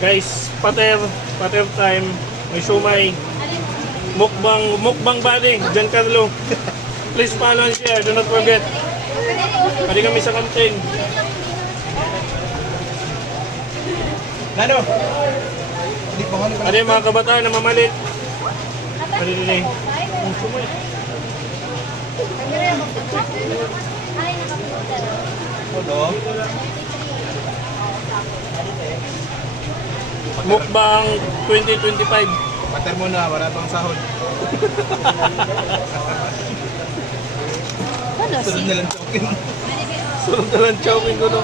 Guys, pater time. May shumay. Mukbang bali. Giancarlo. Please follow and share. Do not forget. Pwede kami sa kantin. Ano? Ano yung mga kabataan na mamalit? Ano din eh? Ang shumay. Mukbang 2025. Pater mo na, wala pang sahod. Sunod na lang chokin. Sunod na lang chokin ko no.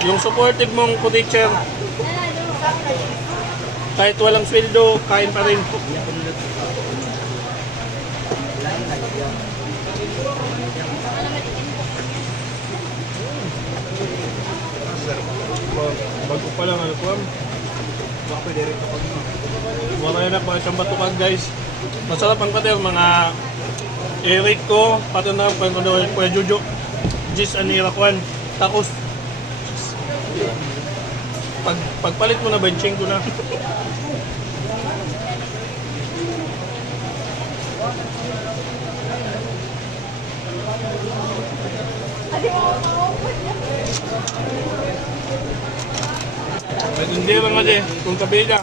Yung supportive mong co-teacher, kahit walang sweldo, kain pa rin. Bago pa lang, ano po? Baka pwede rin kapag Wala yan na, mga siyang batukan guys. Masarap ang pater, mga Eric ko, pati na Kuya Jojo, Gis Anira Kwan, Takos. Pagpalit mo na, benching ko na. Hindi lang nga kung kabila.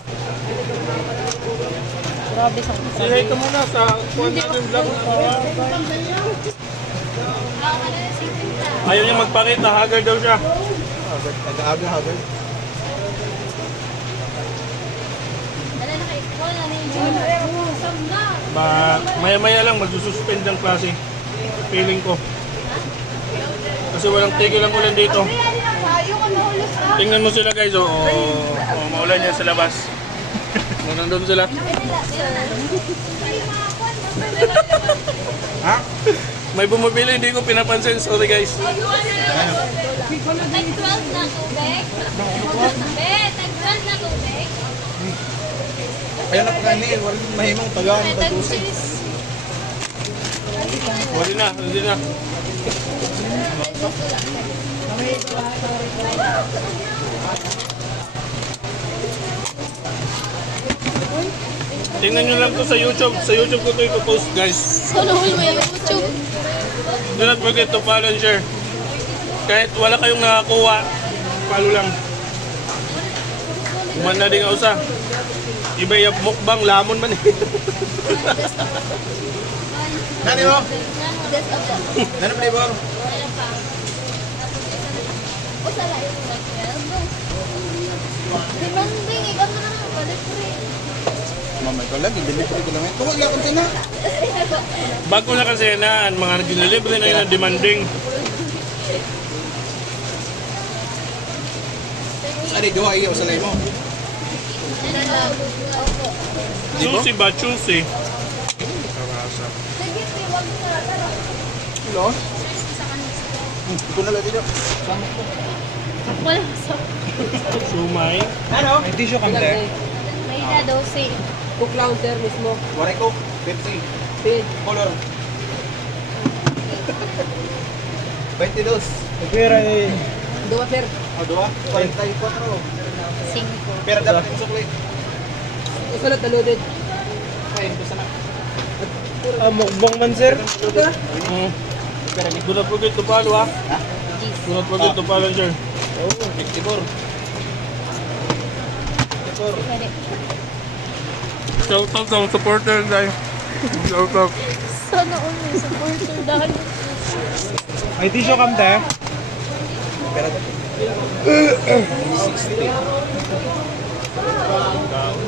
Grabe sa kusa. Say ka muna sa kuwan natin vlog. Ayaw niya magpakita, haggard daw siya. Taga-aga. Maya-maya lang magsususpend ng klase. Feeling ko. Kasi walang tigil ang ulan dito. Tingnan mo sila guys, maulan yan sa labas. Nandun sila. Ha? May bumibili, hindi ko pinapansin. Sorry guys. Tag-12 na tubig. Tag-12 na tubig. Ayaw na pagkain, wala mahimong tagaan, tag-12. Wala na, hindi na. Tingnan nyo lang to sa YouTube. Sa YouTube ko ito ipopost guys. Sana all may YouTube. Do not forget to follow and share. Kahit wala kayong nakakuha, follow lang. Kuman na din ka usa. Iba yung mukbang, lamon man eh. Nani mo? Nani flavor? Demanding, ikaw na naman pala-free. Mamay ko lang, i-delivery ko lang. Kung wala kang sina. Bago na kasi na, mga nag-delivery na yun ang demanding. Adi, gawa iyo sa lay mo. Choosy ba? Choosy. Hello? Ito na lang dito. Wala sa... Sumay. Ano? May tissue kami there. May na 12. Cook counter mismo. Waray ko. Pepsi. Pid. Color. 22. Pera eh. Dua per. O, 2. 44. 5. Pero dapat yung sukli. Usalat na loaded. Kain ko sana. Mukbang man sir. Do not forget to follow ha. Do not forget to follow and share. Oh, 54. 54. Pwede. Shout out sa supporter guys. Shout out. Sana all may supporter dahil. May tissue kam tayo. Pero 60.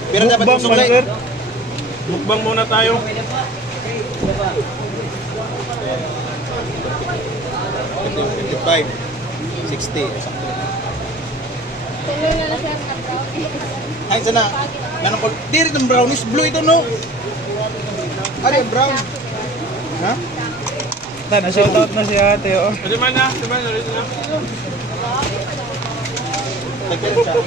Pero dapat yung Mukbang man sukli. sir. Mukbang muna tayo. 55. 60. Tuloy na lang sir na brownie. Ay, sana. Nanong ko. Di rin itong brownies. Blue ito, no? Ano yung brown? Ha? Na-shoutout na si ate oh. Di man na. Di man na. Nagkaroon siya.